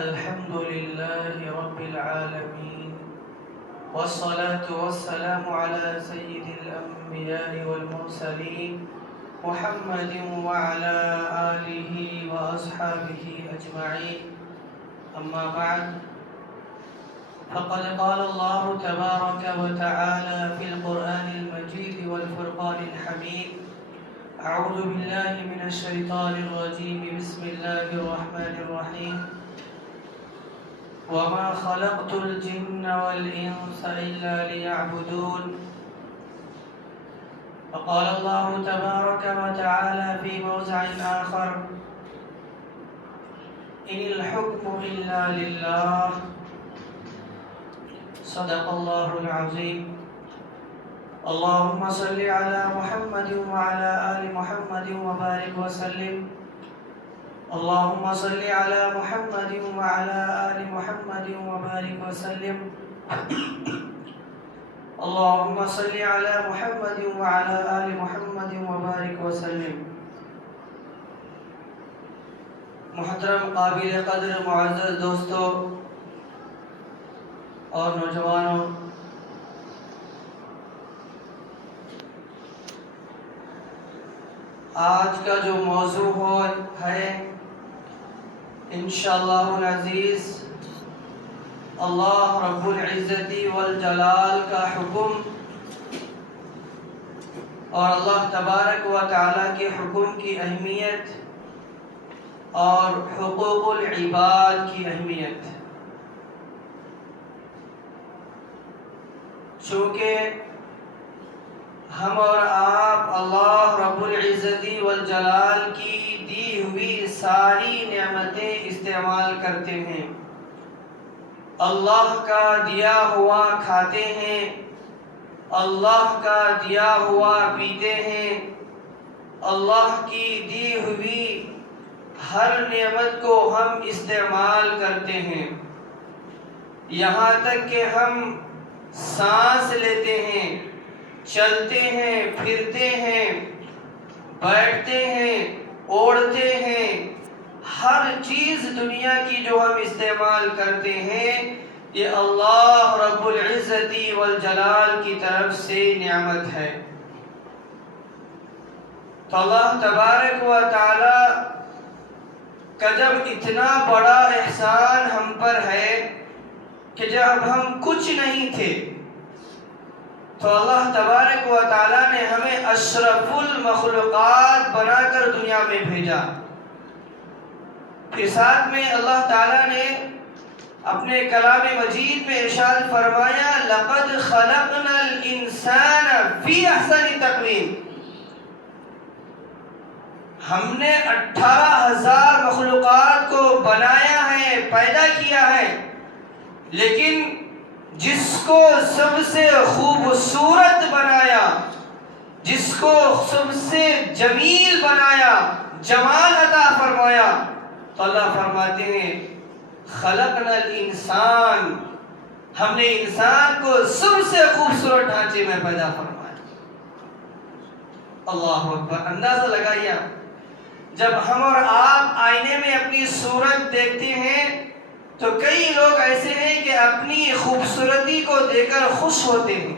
الحمد لله رب العالمين، والصلاة والسلام على سيد الأنبياء والمرسلين محمد وعلى آله وأصحابه أجمعين. أما بعد، فقد قال الله تبارك وتعالى في القرآن المجيد والفرقان الحميد: أعوذ بالله من الشيطان الرجيم، بسم الله الرحمن الرحيم. وما خلقت الجن والإنس إلا ليعبدون. وقال الله تبارك وتعالى في موضع آخر: إن الحكم إلا لله. صدق الله العظيم. اللهم صل على محمد وعلى آل محمد وبارك وسلم. اللهم صل على محمد وعلى آل محمد وبارك وسلم. اللهم صل على محمد وعلى آل محمد وبارك وسلم. محترم قابل قدر معزز دوستو اور نوجوانوں، آج کا جو موضوع ہے انشاءاللہ العزیز اللہ رب العزت والجلال کا حکم اور اللہ تبارک و تعالی کے حکم کی اہمیت اور حقوق العباد کی اہمیت. چونکہ ہم اور آپ اللہ رب العزت والجلال کی دی ہوئی ساری نعمتیں استعمال کرتے ہیں، اللہ کا دیا ہوا کھاتے ہیں، اللہ کا دیا ہوا پیتے ہیں، اللہ کی دی ہوئی ہر نعمت کو ہم استعمال کرتے ہیں، یہاں تک کہ ہم سانس لیتے ہیں، چلتے ہیں، پھرتے ہیں، بیٹھتے ہیں، اوڑھتے ہیں. ہر چیز دنیا کی جو ہم استعمال کرتے ہیں یہ اللہ رب العزت والجلال کی طرف سے نعمت ہے. تو اللہ تبارک و تعالی کا جب اتنا بڑا احسان ہم پر ہے کہ جب ہم کچھ نہیں تھے تو اللہ تبارک و تعالیٰ نے ہمیں اشرف المخلوقات بنا کر دنیا میں بھیجا. پھر ساتھ میں اللہ تعالیٰ نے اپنے کلام مجید میں ارشاد فرمایا: لَقَدْ خَلَقْنَا الْإِنسَانَ فِي أَحْسَنِ تَقْوِيمٍ. ہم نے 18,000 مخلوقات کو بنایا ہے، پیدا کیا ہے، لیکن جس کو سب سے خوبصورت بنایا، جس کو سب سے جمیل بنایا، جمال عطا فرمایا، تو اللہ فرماتے ہیں خلقنا الانسان، ہم نے انسان کو سب سے خوبصورت ڈھانچے میں پیدا فرمایا. اللہ اکبر. اندازہ لگائیے، جب ہم اور آپ آئینے میں اپنی صورت دیکھتے ہیں تو کئی لوگ ایسے ہیں کہ اپنی خوبصورتی کو دیکھ کر خوش ہوتے ہیں.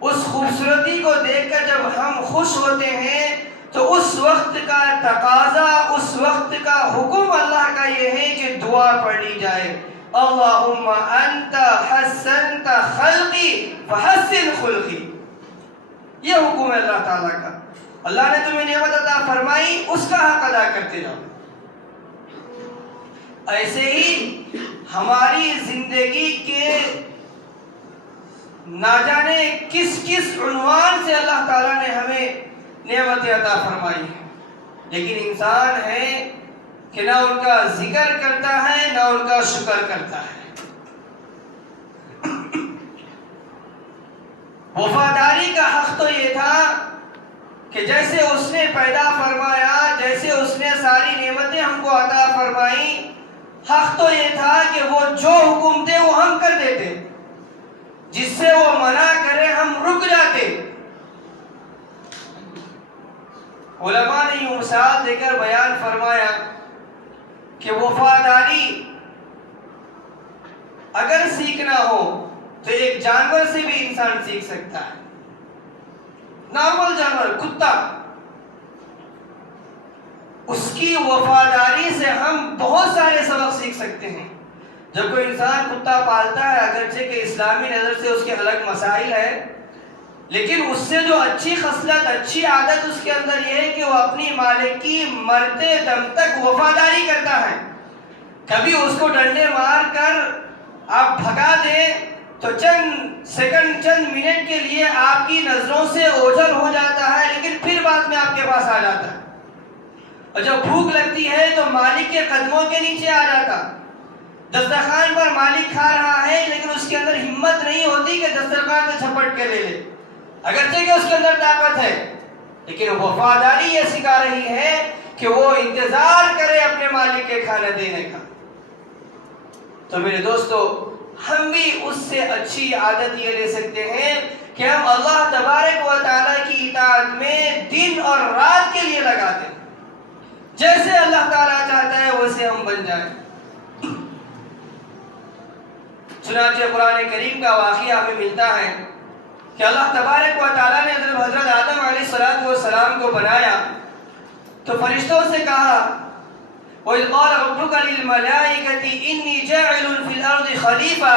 اس خوبصورتی کو دیکھ کر جب ہم خوش ہوتے ہیں تو اس وقت کا تقاضا، اس وقت کا حکم اللہ کا یہ ہے کہ دعا پڑھی جائے: اللہم انت حسنت خلقی فحسن خلقی. یہ حکم ہے اللہ تعالیٰ کا. اللہ نے تمہیں نعمت عطا فرمائی، اس کا حق ادا کرتے جاؤ. ایسے ہی ہماری زندگی کے نہ جانے کس کس عنوان سے اللہ تعالیٰ نے ہمیں نعمت عطا فرمائی ہے، لیکن انسان ہے کہ نہ ان کا ذکر کرتا ہے نہ ان کا شکر کرتا ہے. وفاداری کا حق تو یہ تھا کہ جیسے اس نے پیدا فرمایا، جیسے اس نے ساری نعمتیں ہم کو عطا فرمائی، حق تو یہ تھا کہ وہ جو حکم دے وہ ہم کر دیتے، جس سے وہ منع کرے ہم رک جاتے. علماء نے یوں مثال دے کر بیان فرمایا کہ وفاداری اگر سیکھنا ہو تو ایک جانور سے بھی انسان سیکھ سکتا ہے. نارمل جانور کتا، اس کی وفاداری سے ہم بہت سارے سبق سیکھ سکتے ہیں. جب کوئی انسان کتا پالتا ہے، اگرچہ کہ اسلامی نظر سے اس کے الگ مسائل ہے، لیکن اس سے جو اچھی خصلت، اچھی عادت اس کے اندر یہ ہے کہ وہ اپنی مالک کی مرتے دم تک وفاداری کرتا ہے. کبھی اس کو ڈنڈے مار کر آپ بھگا دیں تو چند سیکنڈ، چند منٹ کے لیے آپ کی نظروں سے اوجھل ہو جاتا ہے، لیکن پھر بعد میں آپ کے پاس آ جاتا ہے. اور جب بھوک لگتی ہے تو مالک کے قدموں کے نیچے آ جاتا. دسترخوان پر مالک کھا رہا ہے، لیکن اس کے اندر ہمت نہیں ہوتی کہ دسترخوان سے جھپٹ کے لے لے، اگرچہ کہ اس کے اندر طاقت ہے، لیکن وفاداری یہ سکھا رہی ہے کہ وہ انتظار کرے اپنے مالک کے کھانا دینے کا. تو میرے دوستو، ہم بھی اس سے اچھی عادت یہ لے سکتے ہیں کہ ہم اللہ تبارک و تعالیٰ کی اطاعت میں دن اور رات کے لیے لگا دیں. جیسے اللہ تعالیٰ چاہتا ہے ویسے ہم بن جائیں. چنانچہ قرآن کریم کا واقعہ ہمیں ملتا ہے کہ اللہ تبارک و تعالیٰ نے حضرت آدم علیہ السلام کو بنایا تو فرشتوں سے کہا وَإِذْ قَالَ رَبُّكَ لِلْمَلَائِكَةِ إِنِّي جَاعِلٌ فِي الْأَرْضِ خَلِيفَةً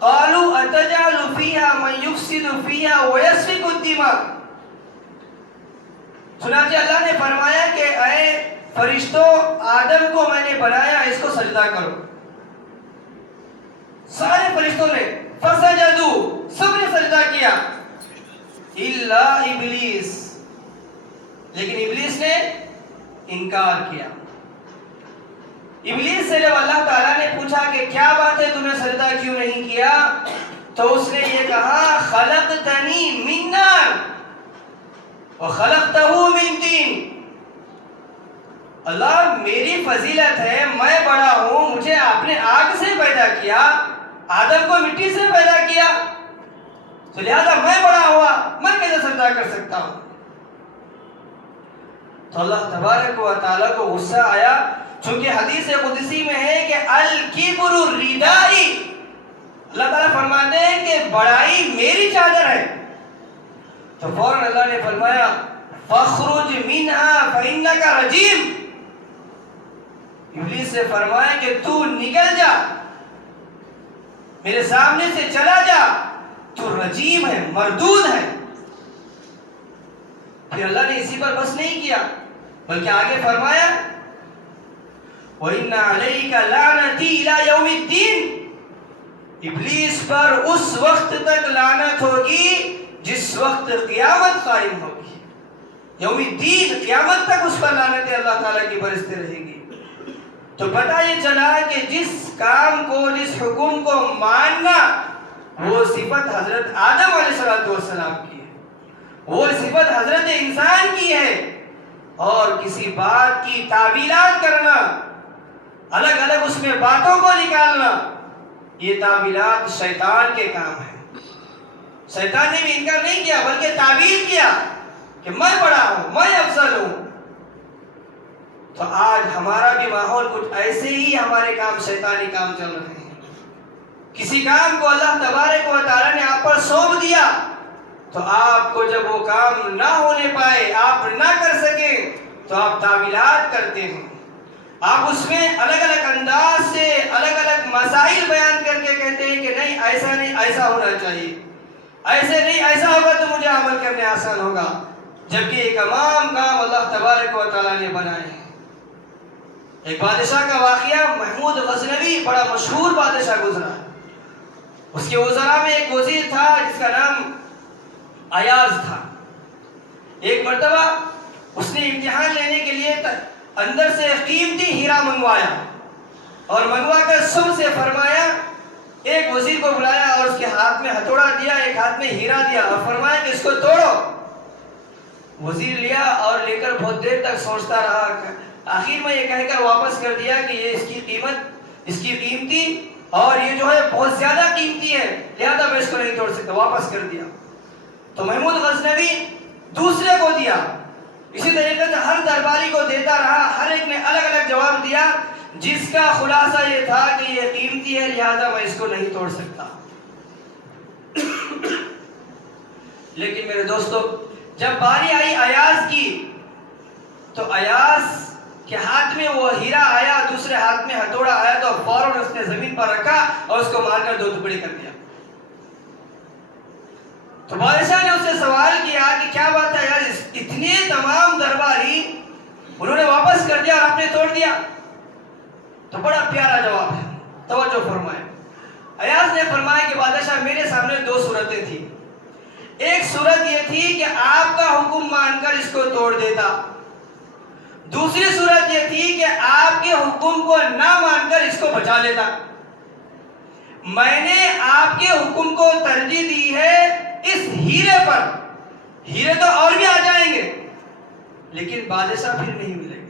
قَالُوا أَتَجْعَلُ فِيهَا مَن يُفْسِدُ فِيهَا وَيَسْفِكُ الدِّمَاءَ. چنانچہ اللہ نے فرمایا کہ اے فرشتوں، آدم کو میں نے بنایا، اس کو سجدہ کرو. سارے فرشتوں نے فسجدوا، سب نے سجدہ کیا الا ابلیس، لیکن ابلیس نے انکار کیا. ابلیس سے جب اللہ تعالیٰ نے پوچھا کہ کیا بات ہے، تم نے سجدہ کیوں نہیں کیا، تو اس نے یہ کہا خلقتنی من نار وخلقتہ من طین. اللہ، میری فضیلت ہے، میں بڑا ہوں، مجھے آپ نے آگ سے پیدا کیا، آدم کو مٹی سے پیدا کیا، تو لہذا میں بڑا ہوا، میں کیسے سجدہ کر سکتا ہوں. تو اللہ تبارک و تعالیٰ کو غصہ آیا، چونکہ حدیث قدسی میں ہے کہ الکبر ردائی، اللہ تعالیٰ فرماتے ہیں کہ بڑائی میری چادر ہے. تو فوراً اللہ نے فرمایا فخرج منها فإنك رجیم. ابلیس سے فرمایا کہ تو نکل جا، میرے سامنے سے چلا جا، تو رجیم ہے، مردود ہے. پھر اللہ نے اسی پر بس نہیں کیا، بلکہ آگے فرمایا وَإِنَّ عَلَيْكَ لَعْنَتِي إِلَى يَوْمِ الدِّينِ. ابلیس پر اس وقت تک لعنت ہوگی جس وقت قیامت قائم ہوگی. یوم الدین، قیامت تک اس پر لعنت اللہ تعالیٰ کی برستے رہے گی. تو پتہ یہ چلا کہ جس کام کو، جس حکم کو ماننا، وہ صفت حضرت آدم علیہ السلام کی ہے، وہ صفت حضرت انسان کی ہے. اور کسی بات کی تعویلات کرنا، الگ الگ اس میں باتوں کو نکالنا، یہ تعویلات شیطان کے کام ہیں. شیطان نے بھی انکار نہیں کیا، بلکہ تعویل کیا کہ میں بڑا ہوں، میں افضل ہوں. تو آج ہمارا بھی ماحول کچھ ایسے ہی، ہمارے کام شیطانی کام چل رہے ہیں. کسی کام کو اللہ تبارک و تعالیٰ نے آپ پر سونپ دیا، تو آپ کو جب وہ کام نہ ہونے پائے، آپ نہ کر سکیں، تو آپ تعویلات کرتے ہیں. آپ اس میں الگ الگ انداز سے الگ الگ مسائل بیان کر کے کہتے ہیں کہ نہیں، ایسا نہیں، ایسا ہونا چاہیے، ایسے نہیں، ایسا ہوگا تو مجھے عمل کرنے آسان ہوگا، جبکہ یہ تمام کام اللہ تبارک و تعالیٰ نے بنائے ہیں. ایک بادشاہ کا واقعہ، محمود غزنوی، بڑا مشہور بادشاہ گزرا. اس کے وزراء میں ایک وزیر تھا جس کا نام ایاز تھا. ایک مرتبہ اس نے امتحان لینے کے لیے اندر سے قیمتی ہیرا منگوایا، اور منگوا کر سب سے فرمایا، ایک وزیر کو بلایا اور اس کے ہاتھ میں ہتھوڑا دیا، ایک ہاتھ میں ہیرا دیا، اور فرمایا کہ اس کو توڑو. وزیر لیا اور لے کر بہت دیر تک سوچتا رہا. آخر میں یہ کہہ کر واپس کر دیا کہ یہ اس کی قیمت، اس کی قیمتی، اور یہ جو ہے بہت زیادہ قیمتی ہے، لہذا میں اس کو نہیں توڑ سکتا. واپس کر دیا. تو محمود غزنوی دوسرے کو دیا، اسی طریقے سے ہر درباری کو دیتا رہا، ہر ایک نے الگ الگ جواب دیا، جس کا خلاصہ یہ تھا کہ یہ قیمتی ہے لہذا میں اس کو نہیں توڑ سکتا۔ لیکن میرے دوستو، جب باری آئی ایاز کی تو ایاز کے ہاتھ میں وہ ہیرا آیا، دوسرے ہاتھ میں ہتھوڑا آیا، تو فوراً اس نے زمین پر رکھا اور اس کو مار کر 2 ٹکڑے کر دیا۔ تو بادشاہ نے اس سے سوال کیا کہ کیا بات ہے یار، اتنے تمام درباری انہوں نے واپس کر دیا اور آپ نے توڑ دیا؟ تو بڑا پیارا جواب ہے، توجہ فرمائیں۔ ایاز نے فرمایا کہ بادشاہ میرے سامنے 2 صورتیں تھیں۔ ایک صورت یہ تھی کہ آپ کا حکم مان کر اس کو توڑ دیتا، دوسری صورت یہ تھی کہ آپ کے حکم کو نہ مان کر اس کو بچا لیتا۔ میں نے آپ کے حکم کو ترجیح دی ہے اس ہیرے پر، ہیرے تو اور بھی آ جائیں گے لیکن بادشاہ پھر نہیں ملے گا۔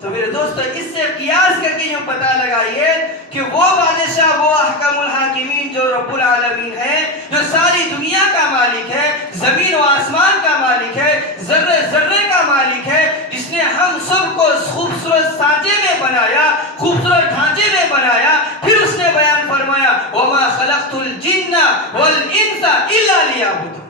تو میرے دوستو، اس سے قیاس کر کے یہ پتہ لگائیے کہ وہ بادشاہ، وہ احکم الحاکمین جو رب العالمین ہے، جو ساری دنیا کا مالک ہے، زمین و آسمان کا مالک ہے، ذرے ذرے کا مالک ہے، جس نے ہم سب کو خوبصورت سانچے میں بنایا، خوبصورت ڈھانچے میں بنایا، پھر اس نے بیان فرمایا وَمَا خَلَقْتُ الْجِنَّ وَالْإِنسَ إِلَّا لِيَعْبُدُونِ،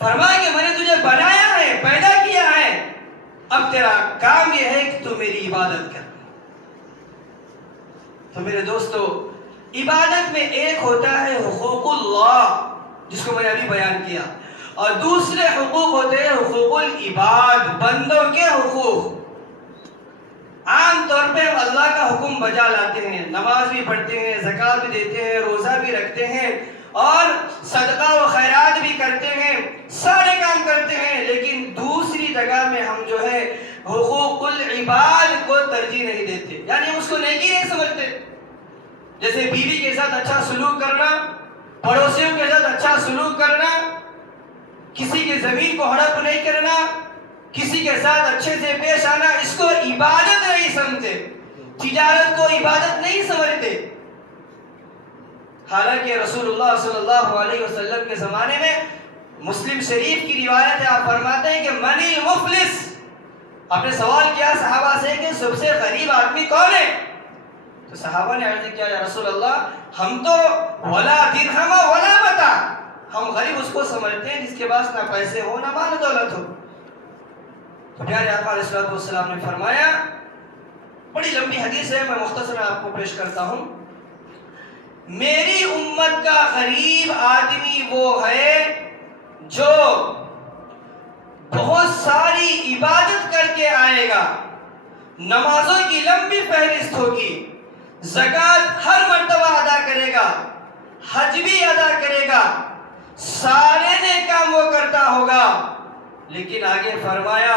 فرمایا کہ میں نے تجھے بنایا ہے، پیدا کیا ہے، اب تیرا کام یہ ہے کہ تو میری عبادت کر۔ تو میرے دوستو، عبادت میں ایک ہوتا ہے حقوق اللہ جس کو میں نے ابھی بیان کیا، اور دوسرے حقوق ہوتے ہیں حقوق العباد، بندوں کے حقوق۔ عام طور پہ ہم اللہ کا حکم بجا لاتے ہیں، نماز بھی پڑھتے ہیں، زکوٰۃ بھی دیتے ہیں، روزہ بھی رکھتے ہیں اور صدقہ و خیرات بھی کرتے ہیں، سارے کام کرتے ہیں، لیکن دوسری جگہ میں ہم جو ہے حقوق العباد کو ترجیح نہیں دیتے، یعنی اس کو نیکی نہیں سمجھتے۔ جیسے بیوی کے ساتھ اچھا سلوک کرنا، پڑوسیوں کے ساتھ اچھا سلوک کرنا، کسی کی زمین کو ہڑپ نہیں کرنا، کسی کے ساتھ اچھے سے پیش آنا، اس کو عبادت نہیں سمجھتے، تجارت کو عبادت نہیں سمجھتے۔ حالانکہ رسول اللہ صلی اللہ علیہ وسلم کے زمانے میں مسلم شریف کی روایت ہے، آپ فرماتے ہیں کہ من المفلس، آپ نے سوال کیا صحابہ سے کہ سب سے غریب آدمی کون ہے؟ تو صحابہ نے عرض کیا یا رسول اللہ، ہم تو ولا درہم ولا متاع، ہم غریب اس کو سمجھتے ہیں جس کے پاس نہ پیسے ہو نہ مال دولت ہو۔ تو پیارے آقا علیہ الصلوۃ والسلام نے فرمایا، بڑی لمبی حدیث ہے، میں مختصر آپ کو پیش کرتا ہوں، میری امت کا غریب آدمی وہ ہے جو بہت ساری عبادت کر کے آئے گا، نمازوں کی لمبی فہرست ہوگی، زکوٰۃ ہر مرتبہ ادا کرے گا، حج بھی ادا کرے گا، سارے نیک کام وہ کرتا ہوگا، لیکن آگے فرمایا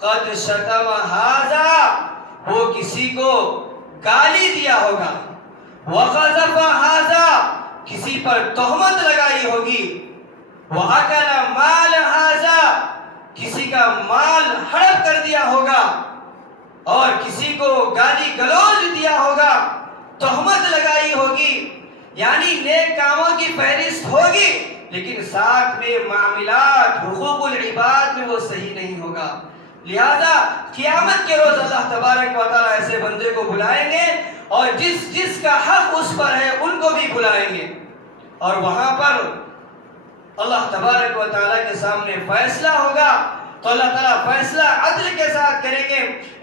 قد شتم ھذا، وہ کسی کو گالی دیا ہوگا، وقذف ھذا، کسی پر تہمت لگائی ہوگی، وَأَكَلَ مَالَ ھذا، کسی کا مال ہڑپ کر دیا ہوگا، اور کسی کو گالی گلوچ دیا ہوگا، تہمت لگائی ہوگی، یعنی نیک کاموں کی فہرست ہوگی لیکن ساتھ میں معاملات حقوق العباد میں وہ صحیح نہیں ہوگا۔ لہذا قیامت کے روز اللہ تبارک و تعالیٰ ایسے بندے کو بلائیں گے اور جس جس کا حق اس پر ہے ان کو بھی بلائیں گے، اور وہاں پر اللہ تبارک و تعالیٰ کے سامنے فیصلہ ہوگا تو اللہ تعالیٰ فیصلہ عدل کے ساتھ کریں گے۔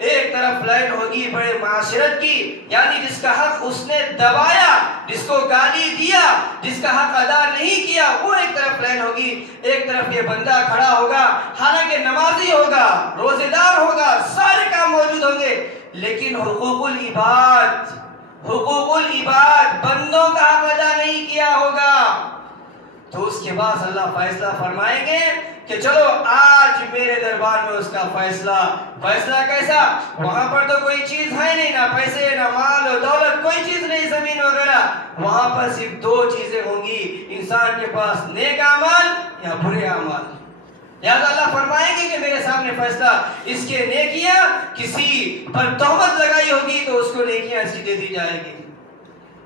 ایک طرف لائن ہوگی بڑے معاشرت کی، یعنی جس کا حق اس نے دبایا، جس کو گالی دیا، جس کا حق ادا نہیں کیا، وہ ایک طرف لائن ہوگی، ایک طرف یہ بندہ کھڑا ہوگا، حالانکہ نمازی ہوگا، روزے دار ہوگا، سارے کام موجود ہوں گے، لیکن حقوق العباد بندوں کا حق ادا نہیں کیا ہوگا۔ تو اس کے بعد اللہ فیصلہ فرمائیں گے کہ چلو آج میرے دربار میں اس کا فیصلہ کیسا؟ وہاں پر تو کوئی چیز ہے نہیں، نہ پیسے نہ مال و دولت، کوئی چیز نہیں، زمین وغیرہ، وہاں پر صرف 2 چیزیں ہوں گی، انسان کے پاس نیک اعمال یا برے اعمال۔ لہذا اللہ فرمائیں گے کہ میرے سامنے فیصلہ، اس کے نیکیاں، کسی پر تہمت لگائی ہوگی تو اس کو نیکیاں اس کی دے دی جائے گی،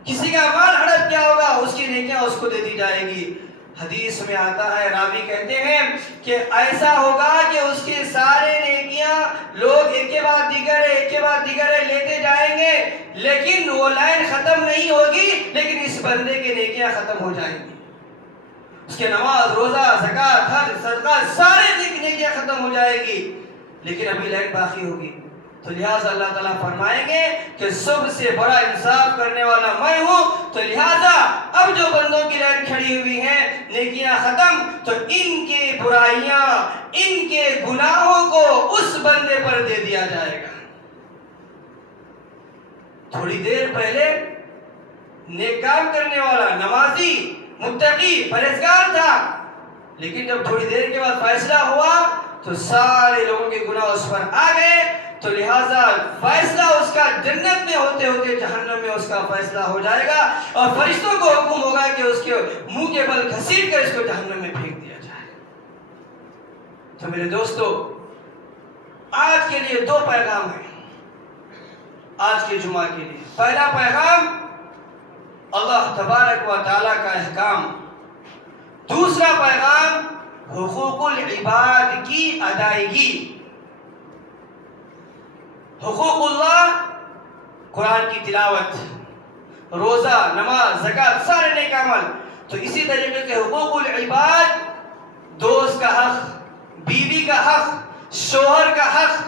کسی کا مال ہڑپ کیا ہوگا اس کی نیکیاں اس کو دے دی جائے گی، حدیث میں آتا ہے، راوی کہتے ہیں کہ ایسا ہوگا کہ اس کے سارے نیکیاں لوگ ایک کے بعد دیگر لیتے جائیں گے، لیکن وہ لائن ختم نہیں ہوگی، لیکن اس بندے کے نیکیاں ختم ہو جائیں گی. اس کے نماز، روزہ، زکوٰۃ، حج، صدقہ، سارے نیکیاں ختم ہو جائے گی، لیکن ابھی لائن باقی ہوگی. تو لہٰذا اللہ تعالیٰ فرمائیں گے کہ سب سے بڑا انصاف کرنے والا میں ہوں، تو لہٰذا اب جو بندوں کی لائن کھڑی ہوئی ہیں، نیکیاں ختم، تو ان کی برائیاں، ان کے گناہوں کو اس بندے پر دے دیا جائے گا. تھوڑی دیر پہلے نیک کام کرنے والا، نمازی، متقی، پرہیزگار تھا، لیکن جب تھوڑی دیر کے بعد فیصلہ ہوا تو سارے لوگوں کے گناہ اس پر آ گئے. تو لہٰذا فیصلہ اس کا جنت میں ہوتے ہوتے جہنم میں اس کا فیصلہ ہو جائے گا، اور فرشتوں کو حکم ہوگا کہ اس کے منہ کے بل گھسیٹ کر اس کو جہنم میں پھینک دیا جائے. تو میرے دوستو، آج کے لیے 2 پیغام ہیں آج کے جمعہ کے لیے. پہلا پیغام اللہ تبارک و تعالیٰ کا احکام. دوسرا پیغام حقوق العباد کی ادائیگی. حقوق اللہ، قرآن کی تلاوت، روزہ، نماز، زکوٰۃ، سارے نیک عمل. تو اسی طریقے سے حقوق العباد، دوست کا حق، بیوی کا حق، شوہر کا حق،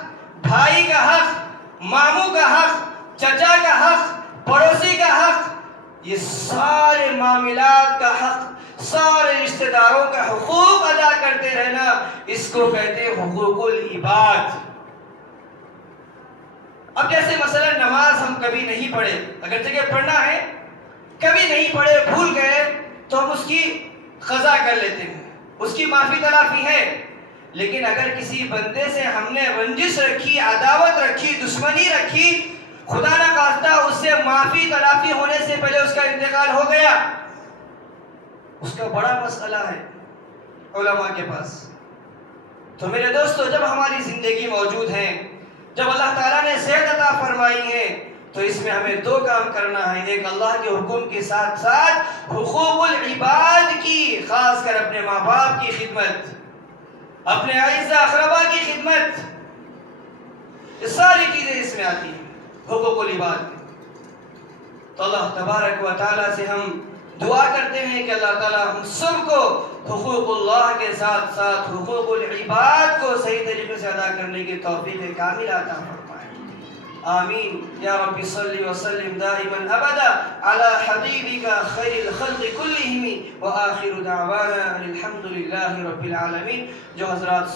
بھائی کا حق، ماموں کا حق، چچا کا حق، پڑوسی کا حق، یہ سارے معاملات کا حق، سارے رشتہ داروں کا حقوق ادا کرتے رہنا، اس کو کہتے ہیں حقوق العباد. اب جیسے مثلا نماز ہم کبھی نہیں پڑھے، اگر جگہ پڑھنا ہے، کبھی نہیں پڑھے، بھول گئے، تو ہم اس کی قضا کر لیتے ہیں، اس کی معافی تلافی ہے. لیکن اگر کسی بندے سے ہم نے رنجش رکھی، عداوت رکھی، دشمنی رکھی، خدا نہ خواستہ اس سے معافی تلافی ہونے سے پہلے اس کا انتقال ہو گیا، اس کا بڑا مسئلہ ہے علماء کے پاس. تو میرے دوستو، جب ہماری زندگی موجود ہے، جب اللہ تعالیٰ نے صحت عطا فرمائی ہے، تو اس میں ہمیں 2 کام کرنا ہے. ایک اللہ کے حکم کے ساتھ ساتھ حقوق العباد کی، خاص کر اپنے ماں باپ کی خدمت، اپنے اعزا اقربا کی خدمت، یہ ساری چیزیں اس میں آتی ہیں حقوق العباد. تو اللہ تبارک و تعالیٰ سے ہم دعا کرتے ہیں کہ اللہ تعالیٰ ہم سب کو حقوق اللہ کے ساتھ ساتھ حقوق العباد کو صحیح طریقے سے ادا کرنے کی توفیق کامل عطا فرمائے. آمین یا رب صلی وسلم دائما ابدا علی حبیبک خیر الخلق کلہم وآخر دعوانا الحمد للہ رب العالمین. جو حضرات